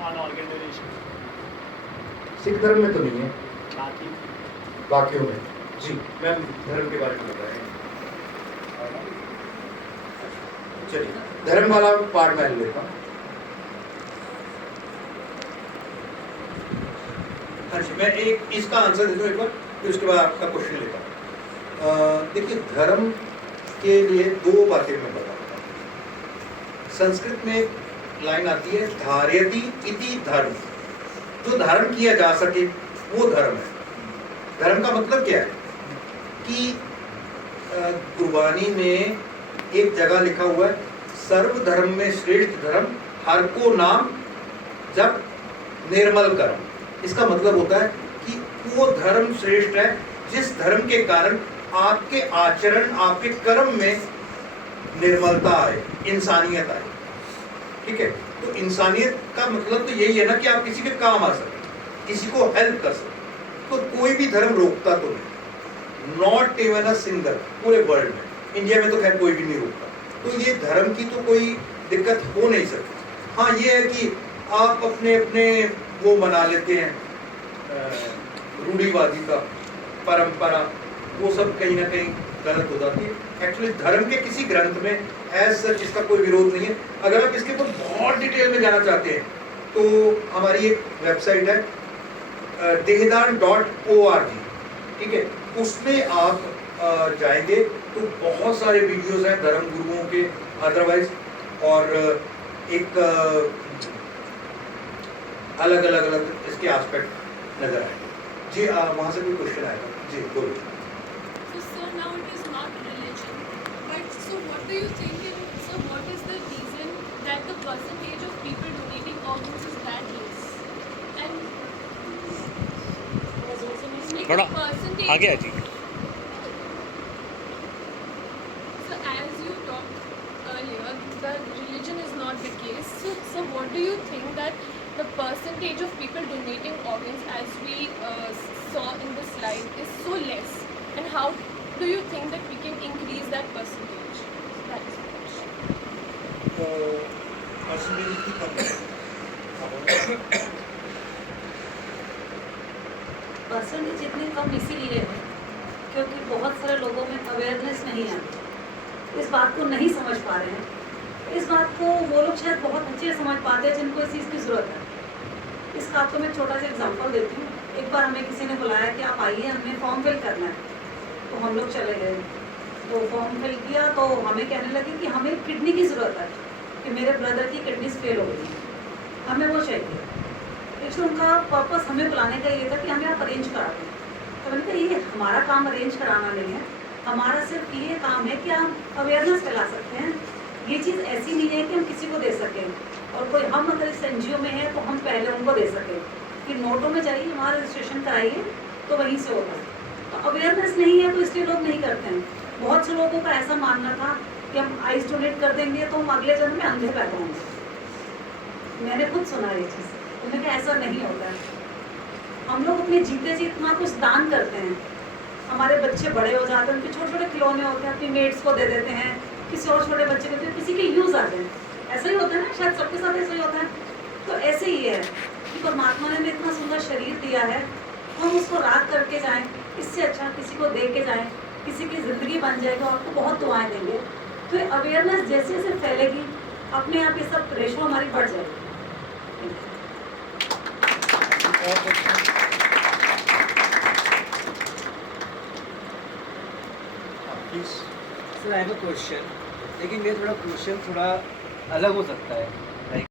On organ donation? Sikh धर्म में तो नहीं है, बाकी बाकियों में। जी मैम, धर्म के बारे में बताएं। चलिए, धर्म वाला पार्ट मैं लेता हूँ। हाँ जी, मैं एक इसका आंसर दे दूँ एक बार, फिर उसके बाद आपका क्वेश्चन लेता हूँ। देखिए, धर्म के लिए दो बातें मैं बताता हूँ। संस्कृत में एक लाइन आती है, धार्यति इति धर्म। जो धारण किया जा सके वो धर्म है। धर्म का मतलब क्या है कि गुरबानी में एक जगह लिखा हुआ है, सर्वधर्म में श्रेष्ठ धर्म हर को नाम जब निर्मल कर्म। इसका मतलब होता है कि वो धर्म श्रेष्ठ है जिस धर्म के कारण आपके आचरण, आपके कर्म में निर्मलता आए, इंसानियत आए। ठीक है, तो इंसानियत का मतलब तो यही है ना कि आप किसी के काम आ सके, किसी को हेल्प कर सके। तो कोई भी धर्म रोकता तो नहीं, नॉट इवन अ सिंगल, पूरे वर्ल्ड में। इंडिया में तो खैर कोई भी नहीं रोकता। तो ये धर्म की तो कोई दिक्कत हो नहीं सकती। हाँ, ये है कि आप अपने अपने वो बना लेते हैं, रूढ़िवादी का परंपरा, वो सब कहीं ना कहीं गलत हो जाती है। एक्चुअली धर्म के किसी ग्रंथ में एज सच इसका कोई विरोध नहीं है। अगर आप इसके ऊपर बहुत डिटेल में जाना चाहते हैं तो हमारी एक वेबसाइट है dehadan.org, ठीक है, उसमें आप जाएंगे तो बहुत सारे वीडियोस हैं धर्म गुरुओं के अदरवाइज, और एक अलग अलग अलग इसके एस्पेक्ट नजर आएंगे। जी वहाँ से कोई क्वेश्चन आएगा? जी बोलिए। So sir, now it is not religion, but so what do you think? So what is the reason that the percentage of people donating organs is that less? And like थोड़ा the percentage. आगे आ जी। So as you talked earlier, the religion is not the case. So what do you think that the percentage of people donating organs, as we saw in the slide, is so less? And how do you think that we can increase that percentage? That is my question. Percentage की कम है। Percentage इतनी कम इसीलिए है क्योंकि बहुत सारे लोगों में अवेयरनेस नहीं है, इस बात को नहीं समझ पा रहे हैं। इस बात को वो लोग शायद बहुत अच्छे से समझ पाते हैं जिनको इस चीज़ की ज़रूरत है। इसका आपको मैं छोटा सा एग्जांपल देती हूँ। एक बार हमें किसी ने बुलाया कि आप आइए, हमें फॉर्म फिल करना है। तो हम लोग चले गए, तो फॉर्म फिल किया तो हमें कहने लगे कि हमें किडनी की ज़रूरत है, कि मेरे ब्रदर की किडनीज फेल हो गई, हमें वो चाहिए। एक्चुअली उनका पर्पस हमें बुलाने का ये था कि हमें आप अरेंज करा दें। तो मैंने कहा ये हमारा काम अरेंज कराना नहीं है, हमारा सिर्फ ये काम है कि हम अवेयरनेस फैला सकते हैं। ये चीज़ ऐसी नहीं है कि हम किसी को दे सकें, और कोई हम अगर इस NGO में है तो हम पहले उनको दे सकें कि नोटों में जाइए, हमारा रजिस्ट्रेशन कराइए, तो वहीं से होगा। तो अवेयरनेस नहीं है तो इसलिए लोग नहीं करते हैं। बहुत से लोगों का ऐसा मानना था कि हम आइस डोनेट कर देंगे तो हम अगले जन्म में अंधे पैदा होंगे। मैंने खुद सुना ये चीज़, उन्होंने कहा ऐसा नहीं होता है। हम लोग अपने जीते जी इतना कुछ दान करते हैं, हमारे बच्चे बड़े हो जाते हैं, उनके छोटे छोटे खिलौने होते हैं, अपनी मेट्स को दे देते हैं, किसी और छोटे बच्चे को देते हैं, किसी के यूज़ आते हैं। ऐसा ही होता है ना, शायद सबके साथ ऐसा ही होता है। तो ऐसे ही है कि परमात्मा ने हमें इतना सुंदर शरीर दिया है, हम उसको राख करके जाएं, इससे अच्छा किसी को दे के जाएं, किसी की ज़िंदगी बन जाएगी, आपको बहुत दुआएं देंगे। तो ये अवेयरनेस जैसे जैसे फैलेगी, अपने आप ये सब रेशो हमारी बढ़ जाएगी। Please. Sir I have a question, लेकिन ये थोड़ा क्वेश्चन थोड़ा अलग हो सकता है।